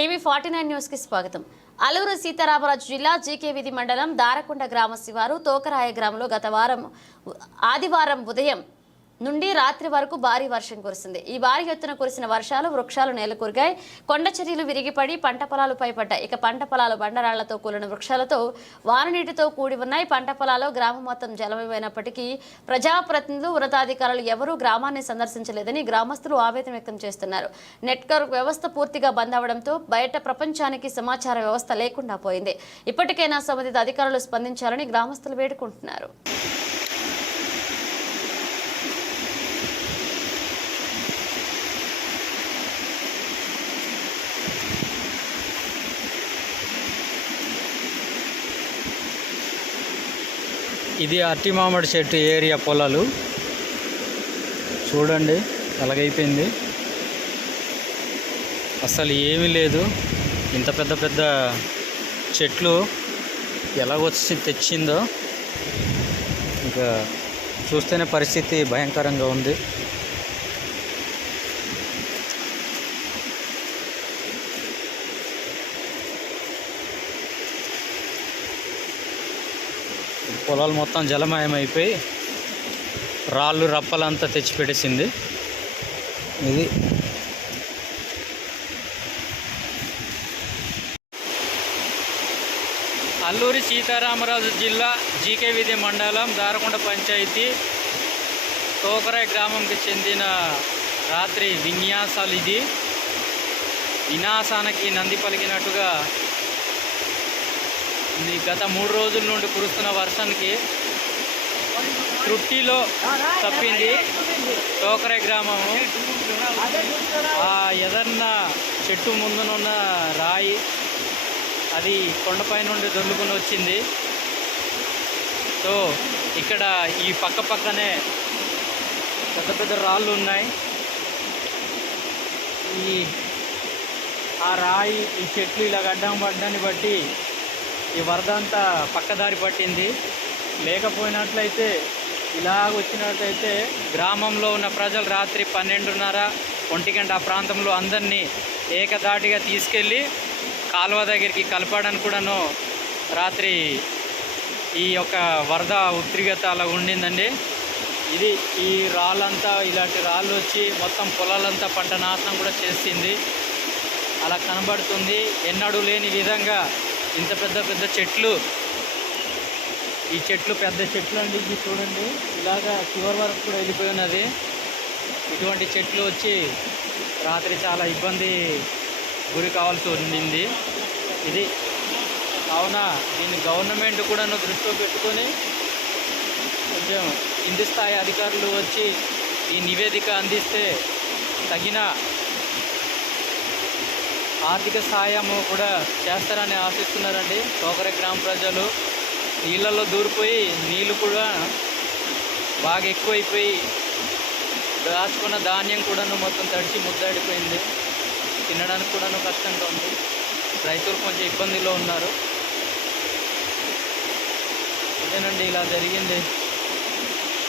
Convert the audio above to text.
TV forty nine న్యూస్కి స్వాగతం. అల్లూరు సీతారామరాజు జిల్లా జీకేవిధి మండలం దారకొండ గ్రామ శివారు తోకరాయ గ్రామంలో గత వారం ఆదివారం ఉదయం నుండి రాత్రి వరకు భారీ వర్షం కురిసింది. ఈ భారీ ఎత్తున కురిసిన వర్షాలు వృక్షాలు నేలకూరిగాయి. కొండ చర్యలు విరిగిపడి పంట పొలాలపై పడ్డాయి ఇక పంట పొలాలు బండరాళ్ళతో కూలిన వృక్షాలతో వాననీటితో కూడి ఉన్నాయి. పంట పొలాలు గ్రామం మొత్తం జలమయమైనప్పటికీ ప్రజాప్రతినిధులు ఉన్నతాధికారులు ఎవరూ గ్రామాన్ని సందర్శించలేదని గ్రామస్తులు ఆవేదన వ్యక్తం చేస్తున్నారు. నెట్వర్క్ వ్యవస్థ పూర్తిగా బంద్ అవడంతో బయట ప్రపంచానికి సమాచార వ్యవస్థ లేకుండా పోయింది. ఇప్పటికైనా సంబంధిత అధికారులు స్పందించాలని గ్రామస్తులు వేడుకుంటున్నారు. ఇది అట్టి మామిడి చెట్టు ఏరియా పొలాలు. చూడండి ఎలాగైపోయింది. అసలు ఏమీ లేదు. ఇంత పెద్ద పెద్ద చెట్లు ఎలాగొచ్చి తెచ్చిందో. ఇంకా చూస్తేనే పరిస్థితి భయంకరంగా ఉంది. పొలాలు మొత్తం జలమయమైపోయి రాళ్ళు రప్పలంతా తెచ్చిపెట్టేసింది. ఇది. అల్లూరి సీతారామరాజు జిల్లా జీకే విధి మండలం దారకొండ పంచాయతీ తోకరాయ్ గ్రామంకి చెందిన రాత్రి విన్యాసాలు ఇది. వినాశానికి నంది పలికినట్టుగా ఇది గత మూడు రోజుల నుండి కురుస్తున్న వర్షానికి తృప్తిలో తప్పింది. టోకరే గ్రామము. ఆ ఎదన్న చెట్టు ముందునున్న రాయి అది కొండపై నుండి దొల్లుకుని వచ్చింది. సో ఇక్కడ ఈ పక్క పక్కనే పెద్ద పెద్ద రాళ్ళు ఉన్నాయి. ఈ ఆ రాయి ఈ చెట్లు ఇలా గడ్డం పడ్డాన్ని బట్టి ఈ వరద అంతా పక్కదారి పట్టింది. లేకపోయినట్లయితే ఇలా వచ్చినట్లయితే గ్రామంలో ఉన్న ప్రజలు రాత్రి పన్నెండున్నర ఒంటి గంట ఆ ప్రాంతంలో అందరినీ ఏకదాటిగా తీసుకెళ్ళి కాలువ దగ్గరికి కలపడానికి కూడాను రాత్రి ఈ యొక్క వరద ఉద్రిగత అలా ఉండిందండి. ఇది ఈ రాళ్ళంతా ఇలాంటి రాళ్ళు వచ్చి మొత్తం పొలాలంతా పంట నాశనం కూడా చేసింది. అలా కనబడుతుంది. ఎన్నడూ లేని విధంగా ఇంత పెద్ద పెద్ద చెట్లు. ఈ చెట్లు పెద్ద చెట్లు అండి ఇది చూడండి. ఇలాగా చివరి వరకు కూడా వెళ్ళిపోయి ఉన్నది. ఇటువంటి చెట్లు వచ్చి రాత్రి చాలా ఇబ్బంది గురి కావాల్సి ఉండింది. ఇది కావున దీన్ని గవర్నమెంట్ కూడా దృష్టిలో పెట్టుకొని కొంచెం కింది స్థాయి అధికారులు వచ్చి ఈ నివేదిక అందిస్తే తగిన ఆర్థిక సహాయము కూడా చేస్తారని ఆశిస్తున్నారండి. టోకరే గ్రామ ప్రజలు నీళ్ళల్లో దూరిపోయి నీళ్ళు కూడా బాగా ఎక్కువైపోయి దాచుకున్న ధాన్యం కూడాను మొత్తం తడిచి ముద్దాడిపోయింది. తినడానికి కూడాను కష్టంగా ఉంది. రైతులు కొంచెం ఇబ్బందిలో ఉన్నారు. ఇదేనండి ఇలా జరిగింది.